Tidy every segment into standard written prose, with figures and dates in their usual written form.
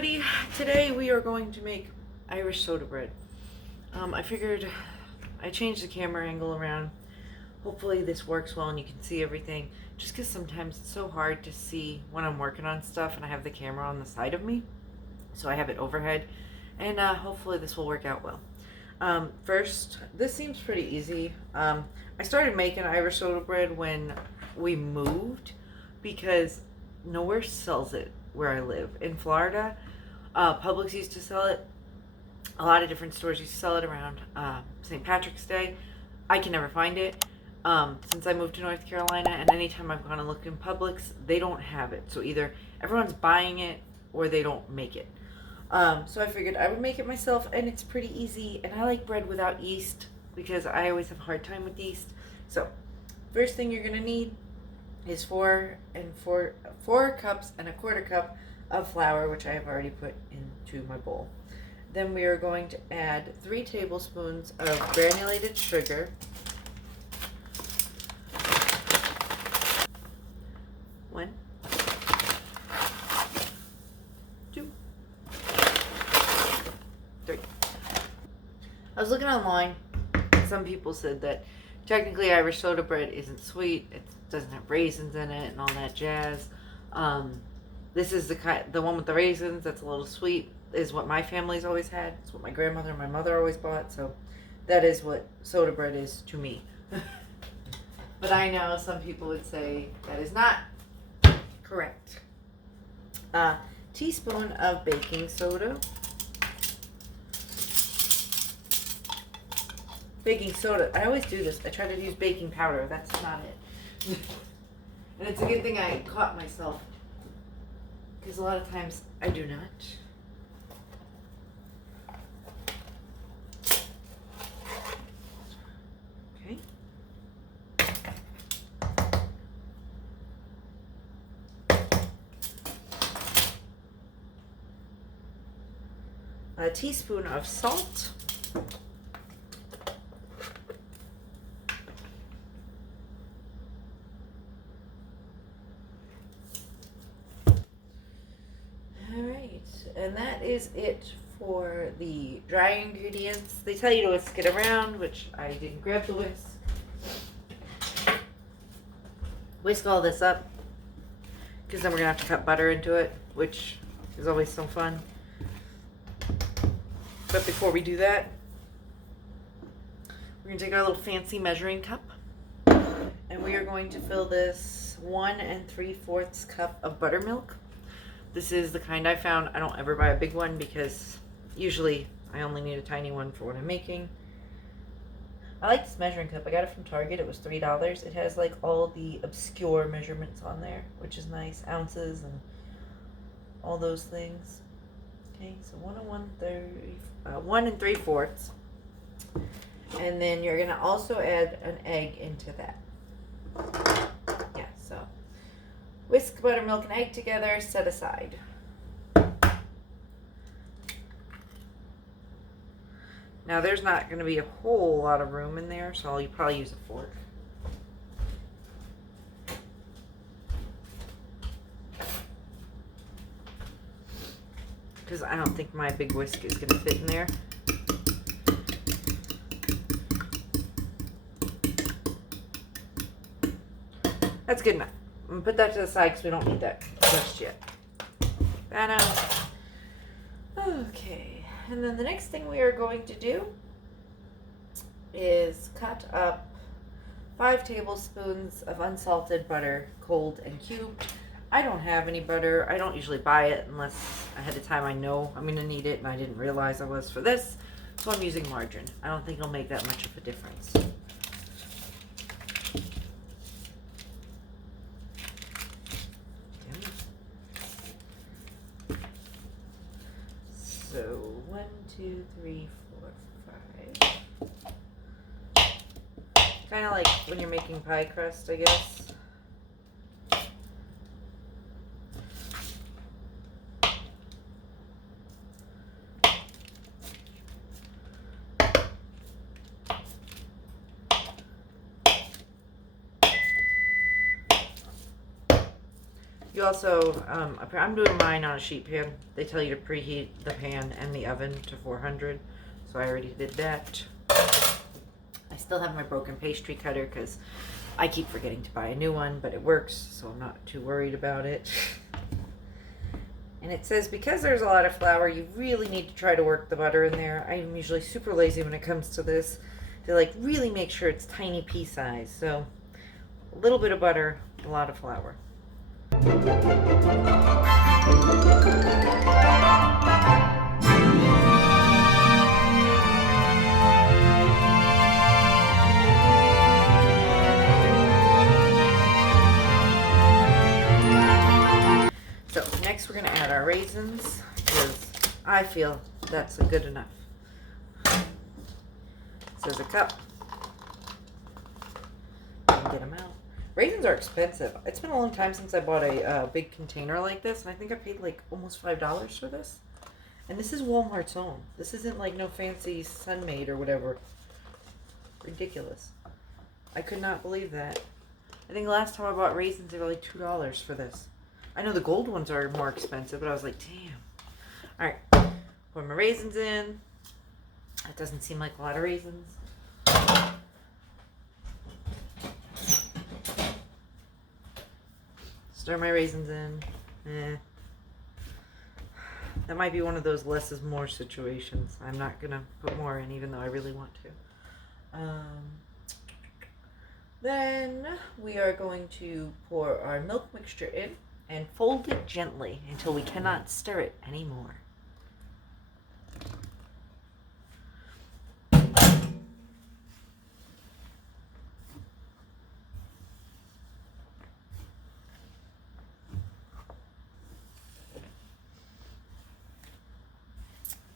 everybody. Today we are going to make Irish soda bread. I figured I changed the camera angle around. Hopefully this works well and you can see everything. Just because sometimes it's so hard to see when I'm working on stuff and I have the camera on the side of me. So I have it overhead. And hopefully this will work out well. First, this seems pretty easy. I started making Irish soda bread when we moved because nowhere sells it where I live. In Florida, Publix used to sell it. A lot of different stores used to sell it around St. Patrick's Day. I can never find it since I moved to North Carolina, and anytime I've gone to look in Publix, they don't have it. So either everyone's buying it or they don't make it. So I figured I would make it myself, and it's pretty easy, and I like bread without yeast because I always have a hard time with yeast. So first thing you're going to need is 4 cups and a quarter cup of flour, which I have already put into my bowl. Then we are going to add 3 tablespoons of granulated sugar, 1, 2, 3. I was looking online. Some people said that technically Irish soda bread isn't sweet. It doesn't have raisins in it and all that jazz. This is the one with the raisins that's a little sweet, is what my family's always had. It's what my grandmother and my mother always bought. So that is what soda bread is to me. But I know some people would say that is not correct. Teaspoon of baking soda. Baking soda. I always do this. I try to use baking powder. That's not it. And it's a good thing I caught myself, because a lot of times I do not. Okay. A teaspoon of salt. And that is it for the dry ingredients. They tell you to whisk it around, which I didn't grab the whisk. Whisk all this up, because then we're going to have to cut butter into it, which is always some fun. But before we do that, we're going to take our little fancy measuring cup, and we are going to fill this 1 3/4 cup of buttermilk. This is the kind I found. I don't ever buy a big one because usually I only need a tiny one for what I'm making. I like this measuring cup. I got it from Target. It was $3. It has like all the obscure measurements on there, which is nice. Ounces and all those things. Okay, so 1 3/4. And then you're going to also add an egg into that. Yeah, so whisk buttermilk and egg together, set aside. Now there's not going to be a whole lot of room in there, so I'll probably use a fork. Because I don't think my big whisk is going to fit in there. That's good enough. I'm going to put that to the side because we don't need that just yet. That out. Okay. And then the next thing we are going to do is cut up 5 tablespoons of unsalted butter, cold and cubed. I don't have any butter. I don't usually buy it unless ahead of time I know I'm going to need it, and I didn't realize I was for this. So I'm using margarine. I don't think it'll make that much of a difference. So 1, 2, 3, 4, 5. Kind of like when you're making pie crust, I guess. You also, I'm doing mine on a sheet pan. They tell you to preheat the pan and the oven to 400. So I already did that. I still have my broken pastry cutter because I keep forgetting to buy a new one, but it works, so I'm not too worried about it. And it says because there's a lot of flour, you really need to try to work the butter in there. I'm usually super lazy when it comes to this, to like really make sure it's tiny pea size. So a little bit of butter, a lot of flour. So next we're going to add our raisins because I feel that's good enough. So there's a cup. Get them out. Raisins are expensive. It's been a long time since I bought a big container like this, and I think I paid like almost $5 for this. And this is Walmart's own. This isn't like no fancy Sunmade or whatever. Ridiculous. I could not believe that. I think the last time I bought raisins, they were like $2 for this. I know the gold ones are more expensive, but I was like, damn. All right, pour my raisins in. That doesn't seem like a lot of raisins. Stir my raisins in. That might be one of those less is more situations. I'm not going to put more in even though I really want to. Then we are going to pour our milk mixture in and fold it gently until we cannot stir it anymore.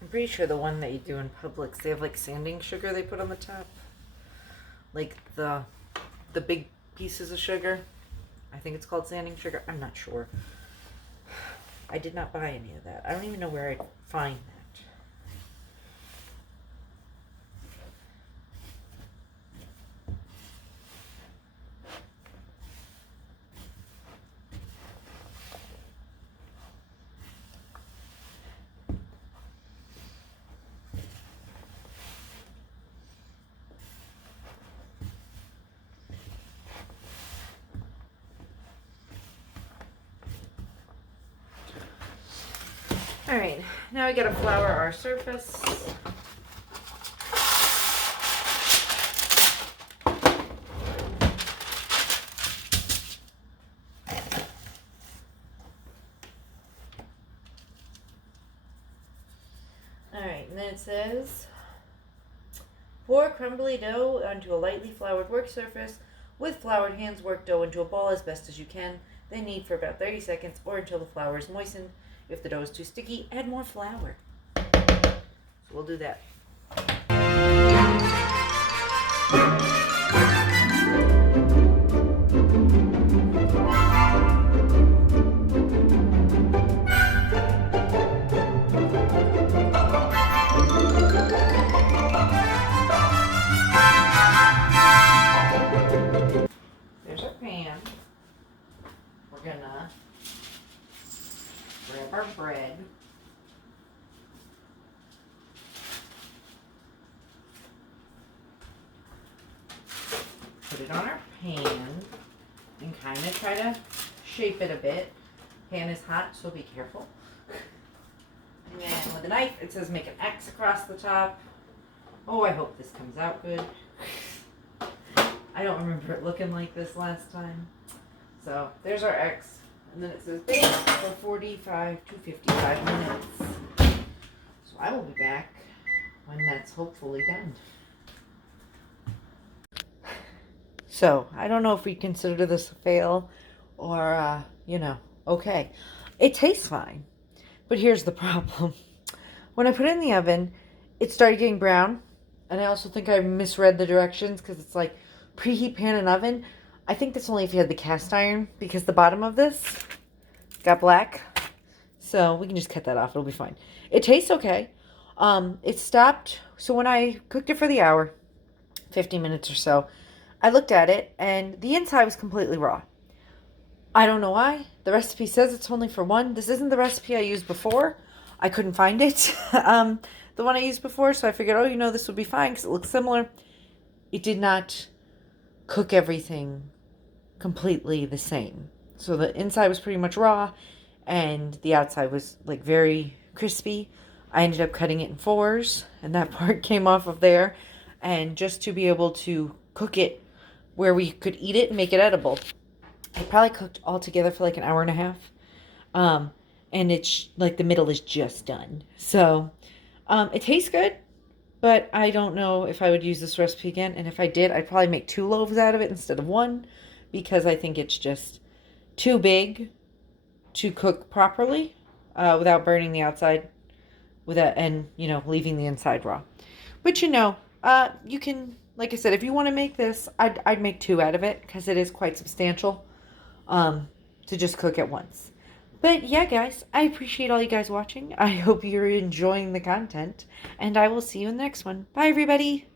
I'm pretty sure the one that you do in Publix, they have like sanding sugar they put on the top. Like the big pieces of sugar. I think it's called sanding sugar. I'm not sure. I did not buy any of that. I don't even know where I'd find that. All right, now we gotta flour our surface. All right, and then it says, pour crumbly dough onto a lightly floured work surface. With floured hands, work dough into a ball as best as you can. Then knead for about 30 seconds or until the flour is moistened. If the dough is too sticky, add more flour. So we'll do that. There's our pan. We're gonna grab our bread. Put it on our pan and kind of try to shape it a bit. Pan is hot, so be careful. And then with a knife, it says make an X across the top. Oh, I hope this comes out good. I don't remember it looking like this last time. So there's our X. And then it says bake for 45 to 55 minutes. So I will be back when that's hopefully done. So I don't know if we consider this a fail or, okay. It tastes fine. But here's the problem. When I put it in the oven, it started getting brown. And I also think I misread the directions because it's like preheat pan and oven. I think that's only if you had the cast iron because the bottom of this got black. So we can just cut that off. It'll be fine. It tastes okay. It stopped. So when I cooked it for the hour, 50 minutes or so, I looked at it and the inside was completely raw. I don't know why. The recipe says it's only for one. This isn't the recipe I used before. I couldn't find it. The one I used before, so I figured, oh, this would be fine because it looks similar. It did not cook everything completely the same. So the inside was pretty much raw and the outside was like very crispy. I ended up cutting it in fours and that part came off of there. And just to be able to cook it where we could eat it and make it edible, I probably cooked all together for like an hour and a half. And it's like the middle is just done. So it tastes good, but I don't know if I would use this recipe again. And if I did, I'd probably make 2 loaves out of it instead of 1 because I think it's just too big to cook properly without burning the outside and leaving the inside raw. But you can, like I said, if you want to make this, I'd make 2 out of it because it is quite substantial to just cook at once. But yeah, guys, I appreciate all you guys watching. I hope you're enjoying the content, and I will see you in the next one. Bye, everybody.